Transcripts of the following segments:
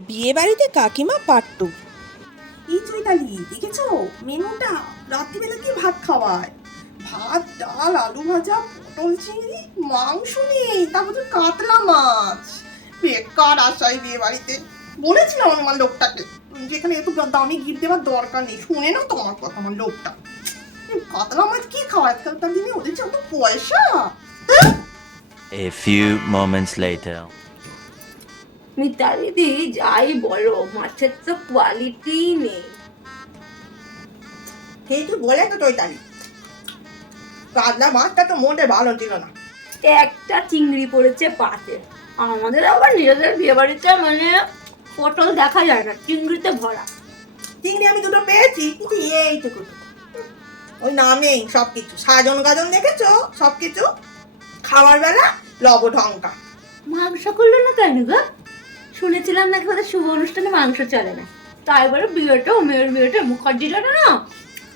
বিয়ে বাড়িতে কাকিমা পার্ট 2। এই চৈতালি দেখেছো মেনুটা? রাত্রিবেলা কি ভাত খাওয়ায়? ভাত, ডাল, আলু ভাজা, পটল চিংড়ি, মাংস নেই, তারপর কাতলা মাছ। বেকার আশায় বিয়ে বাড়িতে। বলেছিলাম আমি আমার লোকটাকে যেখানে এত দামি গিফট দেওয়ার দরকার নেই, শুনে নাও তোমার কথা আমার লোকটা। কাতলা মাছ কি খাওয়ায় আজকালকার দিনে? ওদের যে অত পয়সা। A few moments later. Mitali দি যাই বলো, মাছের তো কোয়ালিটি নেই। কিন্তু বলে তো চৈতালি, কাতলা মাছটা তো মোটে ভালো ছিল না। একটা চিংড়ি পড়েছে পাতে। আমাদের আবার নিজেদের বিয়ে বাড়িতে মানে পটল দেখা যায় না, চিংড়িতে ভরা। চিংড়ি আমি দুটো পেয়েছি, কিন্তু এইটুকু ওই নামেই সবকিছু। সাজন গাজন দেখেছো সবকিছু, খাওয়ার বেলা লবঢঙ্কা। মাংস করলো না কেন গো? শুনেছিলাম নাকি ওদের শুভ অনুষ্ঠানে মাংস চলে না, তাই বলে বিয়েটা মেয়ের বিয়েটা মুখার্জিটা না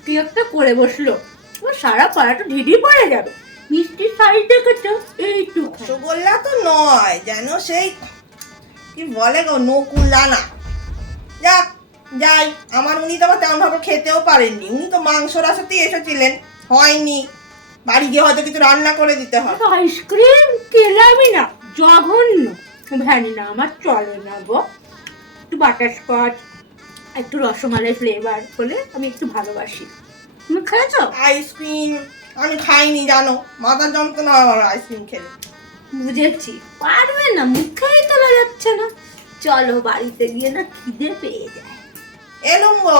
কি একটা করে বসলো। এবার সারা পাড়াটা ঢিঢি পড়ে যাবে। মিষ্টির সাইজ দেখেছো এইটুকু। রসগোল্লা তো নয়, যেন সেই কি বলে গো, নকুলানা। যাক যাই, আমার উনি তো আবার তেমন ভাবে খেতেও পারেননি। উনি তো মাংসর আসাতেই এসেছিলেন, হয়নি। বাড়ি গিয়ে হয়তো কিছু রান্না করে দিতে হবে। আইসক্রিম কেলামি না, জঘন্য। ভ্যানিলা আমার চলে না গো। একটু বাটারস্কচ, একটু রসমালাই ফ্লেভার হলে আমি একটু ভালোবাসি। তুমি খেয়েছো? আইসক্রিম আমি খাইনি জানো, মাথার যন্ত্রণা আমার আইসক্রিম খেলে। বুঝেছি, পারবে না, মুখেই তোলা যাচ্ছে না। চলো বাড়িতে গিয়ে না খিদে পেয়ে যায়। এলুম গো।